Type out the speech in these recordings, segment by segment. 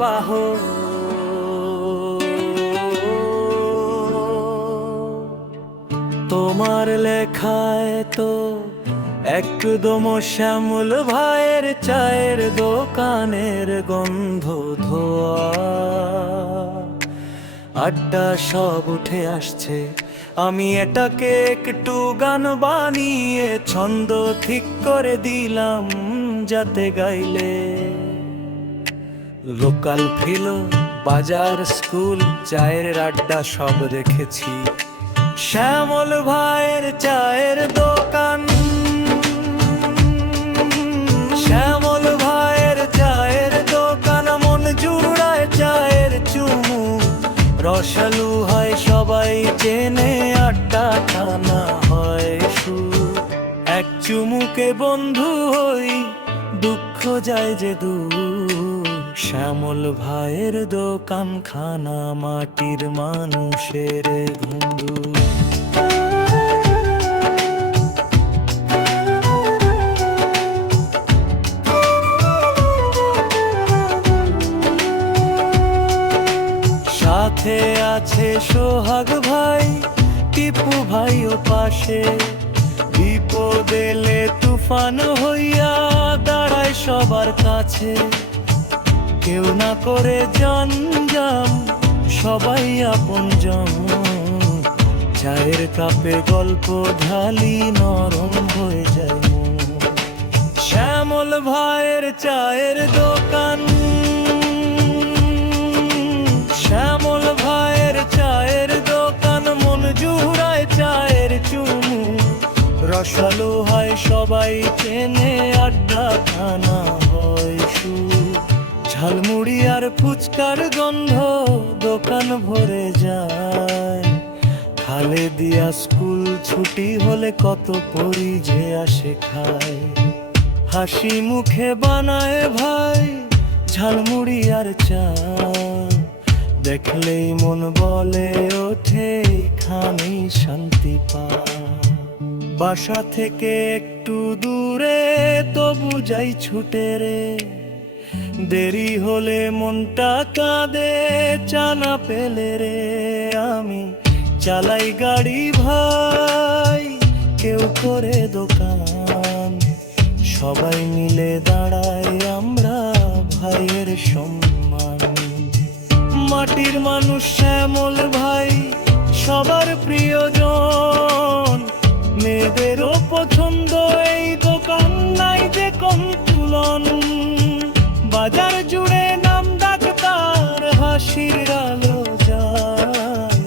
বাহ। তোমার লেখায় তো একদম শ্যামল ভাইয়ের চায়ের দোকানের গন্ধ ধোয়া, আড্ডা সব উঠে আসছে। আমি এটাকে একটু গান বানিয়ে ছন্দ ঠিক করে দিলাম, যাতে গাইলে লোকাল ফিল, বাজার, স্কুল, চায়ের আড্ডা সব রেখেছি। শ্যামল ভাইয়ের চায়ের দোকান, শ্যামল ভাইয়ের চায়ের দোকান, মন জুড়ায় চায়ের চুমু, রসালু হয় সবাই চেনে, আড্ডা খানা হয় সুর। এক চুমুকে বন্ধু হই, দুঃখ যায় যে দূর। শ্যামল ভাইয়ের দোকান খানা মাটির মানুষের ঘুঙ্গুর। সাথে আছে সোহাগ ভাই, টিপু ভাইও পাশে, বিপদ এলে তুফান হইয়া দাঁড়ায় সবার কাছে। কেউ না করে জঞ্জাম, সবাই আপনজন, চায়ের কাপে গল্প ঢালি, নরম হয়ে যায় মন। শ্যামল ভাইয়ের চায়ের দোকান, শ্যামল ভাইয়ের চায়ের দোকান, মন জুড়ায় চায়ের চুমু, রসালো হয় সবাই চেনে, আড্ডা খানা হয় সুর। ঝালমুড়ি আর ফুচকার গন্ধ দোকান ভরে যায়। খালেদিয়া স্কুল ছুটি হলে কত পরি যে আসে খায়। হাসি মুখে বানায় ভাই ঝালমুড়ি আর চা, দেখলেই মন বলে ওঠে খানি শান্তি পা। বাসা থেকে একটু দূরে তবু যাই ছুটে রে, দেরি হলে মনটা কাঁদে, চানা পেলে রে। আমি চালাই গাড়ি ভাই, কেউ করে দোকান, সবাই মিলে দাঁড়াই আমরা ভাইয়ের সম্মান। মাটির মানুষ শ্যামল ভাই সবার প্রিয়জন, মেয়েদেরও পছন্দ এই দোকান, নাই যে কম তুলন। বাজার জুড়ে নাম ডাক্তার, হাসির আলো যায়।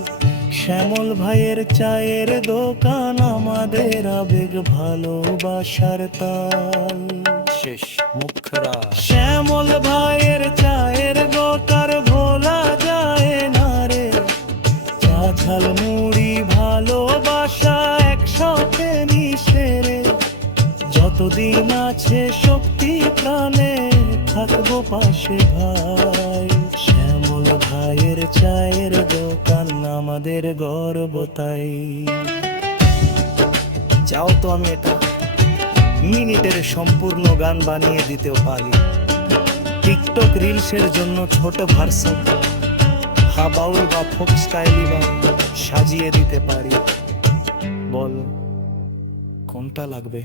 শ্যামল ভাইয়ের চায়ের দোকান আমাদের আবেগ ভালোবাসার তাল। শেষ মুখরা শ্যামল ভাইয়ের চায়ের দোকান ভোলা যায় না রে। চা ঝালমুড়ি ভালোবাসা একসাথে মিশে রে। যতদিন আছে শক্তি প্রাণে থাকবো পাশে ভাই। শ্যামল ভাইয়ের চায়ের দোকান আমাদের গর্ব তাই। চাও তো আমি এটা মিনিটের সম্পূর্ণ গান বানিয়ে দিতেও পারি, টিকটক রিলসের জন্য ছোট ভার্সন, বাউল বা ফোক স্টাইলি বা সাজিয়ে দিতে পারি। বল কোনটা লাগবে?